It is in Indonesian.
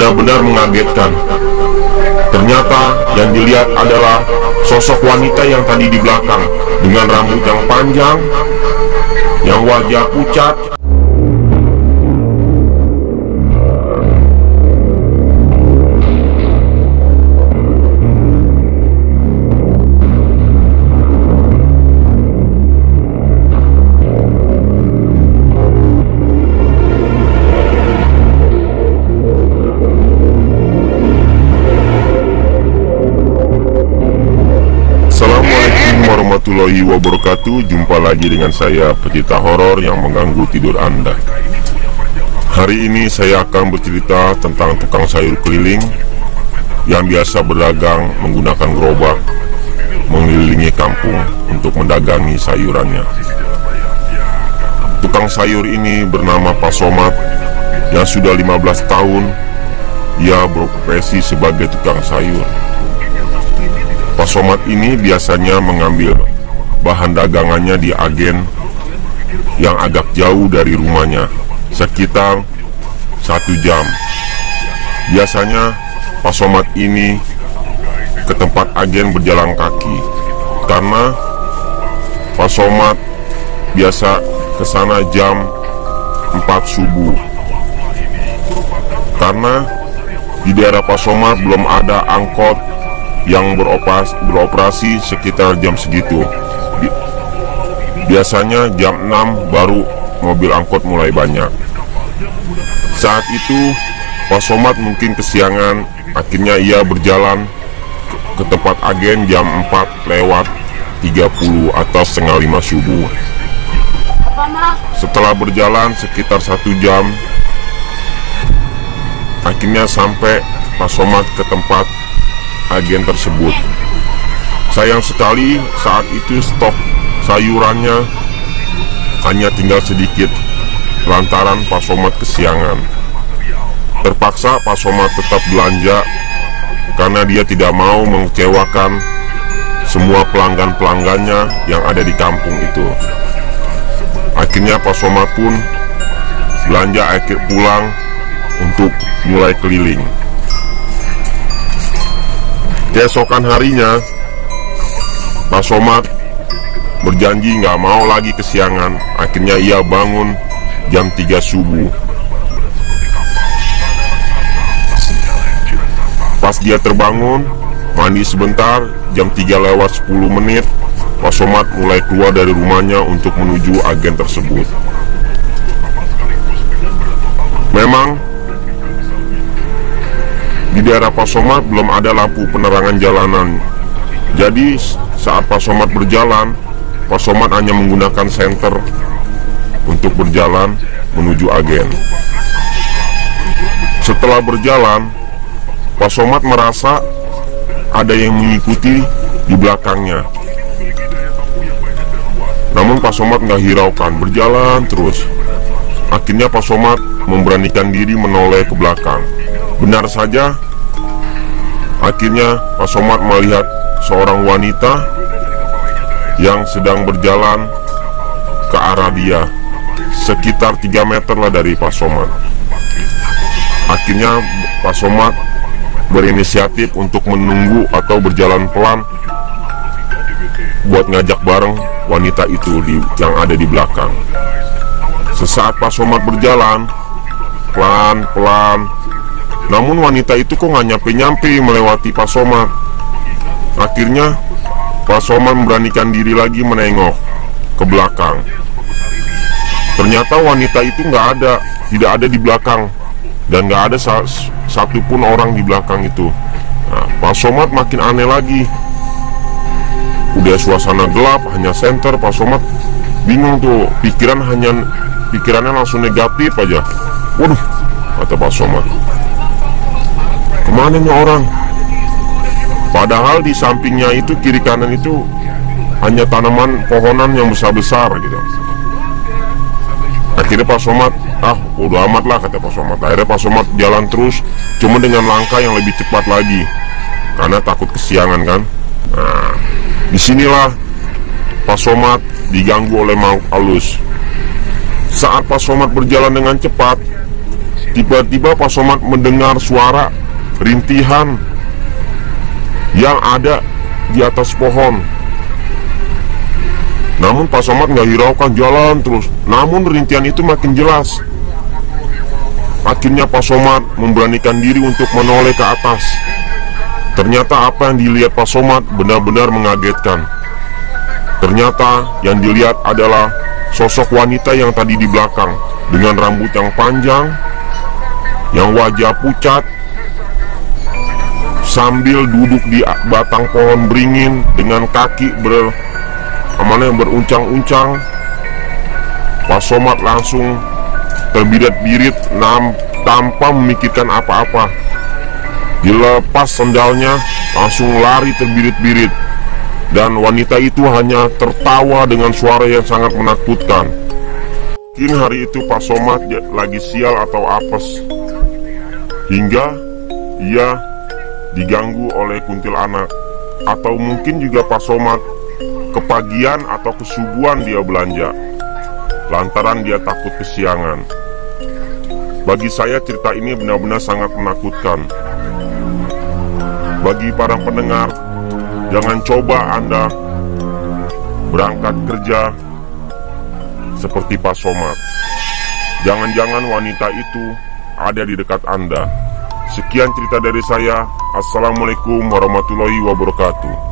benar-benar mengagetkan. Ternyata yang dilihat adalah sosok wanita yang tadi di belakang, dengan rambut yang panjang, yang wajah pucat. Assalamualaikum warahmatullahi wabarakatuh. Jumpa lagi dengan saya, pecinta horor yang mengganggu tidur Anda. Hari ini saya akan bercerita tentang tukang sayur keliling yang biasa berdagang menggunakan gerobak mengelilingi kampung untuk mendagangi sayurannya. Tukang sayur ini bernama Pak Somad yang sudah 15 tahun ia berprofesi sebagai tukang sayur. Pak Somad ini biasanya mengambil bahan dagangannya di agen yang agak jauh dari rumahnya, sekitar 1 jam. Biasanya Pak Somad ini ke tempat agen berjalan kaki, karena Pak Somad biasa ke sana jam 4 subuh. Karena di daerah Pak Somad belum ada angkot yang beroperasi sekitar jam segitu. Biasanya jam 6 baru mobil angkot mulai banyak. Saat itu Pak Somad mungkin kesiangan, akhirnya ia berjalan ke tempat agen jam 4:30 atau setengah 5 subuh. Setelah berjalan sekitar 1 jam, akhirnya sampai Pak Somad ke tempat agen tersebut. Sayang sekali saat itu stok sayurannya hanya tinggal sedikit lantaran Pak Somad kesiangan. Terpaksa Pak Somad tetap belanja karena dia tidak mau mengecewakan semua pelanggan-pelanggannya yang ada di kampung itu. Akhirnya Pak Somad pun belanja akhir pulang untuk mulai keliling. Keesokan harinya Pak Somad berjanji nggak mau lagi kesiangan. Akhirnya ia bangun jam 3 subuh. Pas dia terbangun, mandi sebentar, jam 3:10, Pak Somad mulai keluar dari rumahnya untuk menuju agen tersebut. Memang di daerah Pak Somad belum ada lampu penerangan jalanan. Jadi saat Pak Somad berjalan, Pak Somad hanya menggunakan senter untuk berjalan menuju agen. Setelah berjalan, Pak Somad merasa ada yang mengikuti di belakangnya. Namun Pak Somad nggak hiraukan, berjalan terus. Akhirnya Pak Somad memberanikan diri menoleh ke belakang. Benar saja, akhirnya Pak Somad melihat seorang wanita yang sedang berjalan ke arah dia, sekitar 3 meter lah dari Pak Somad. Akhirnya Pak Somad berinisiatif untuk menunggu atau berjalan pelan buat ngajak bareng wanita itu yang ada di belakang. Sesaat Pak Somad berjalan pelan-pelan, namun wanita itu kok nggak nyampe-nyampe melewati Pak Somad. Akhirnya Pak Somad memberanikan diri lagi menengok ke belakang. Ternyata wanita itu tidak ada di belakang, dan nggak ada satupun orang di belakang itu. Nah, Pak Somad makin aneh lagi. Udah suasana gelap, hanya senter. Pak Somad bingung tuh, pikirannya langsung negatif aja. Waduh, kata Pak Somad, kemana nih orang? Padahal di sampingnya itu, kiri kanan itu hanya tanaman pohonan yang besar-besar gitu. Akhirnya Pak Somad, udah amat lah, kata Pak Somad. Akhirnya Pak Somad jalan terus, cuma dengan langkah yang lebih cepat lagi, karena takut kesiangan kan. Nah, disinilah Pak Somad diganggu oleh makhluk halus. Saat Pak Somad berjalan dengan cepat, Tiba-tiba Pak Somad mendengar suara rintihan yang ada di atas pohon. Namun Pak Somad nggak hiraukan, jalan terus. Namun rintihan itu makin jelas. Akhirnya Pak Somad memberanikan diri untuk menoleh ke atas. Ternyata apa yang dilihat Pak Somad benar-benar mengagetkan. Ternyata yang dilihat adalah sosok wanita yang tadi di belakang, dengan rambut yang panjang, yang wajah pucat, sambil duduk di batang pohon beringin dengan kaki beruncang-uncang. Pak Somad langsung terbirit-birit tanpa memikirkan apa-apa. Dilepas sendalnya, langsung lari terbirit-birit. Dan wanita itu hanya tertawa dengan suara yang sangat menakutkan. Mungkin hari itu Pak Somad lagi sial atau apes, hingga ia diganggu oleh kuntilanak. Atau mungkin juga Pak Somad kepagian atau kesubuhan dia belanja, lantaran dia takut kesiangan. Bagi saya cerita ini benar-benar sangat menakutkan. Bagi para pendengar, jangan coba Anda berangkat kerja seperti Pak Somad. Jangan-jangan wanita itu ada di dekat Anda. Sekian cerita dari saya. Assalamualaikum warahmatullahi wabarakatuh.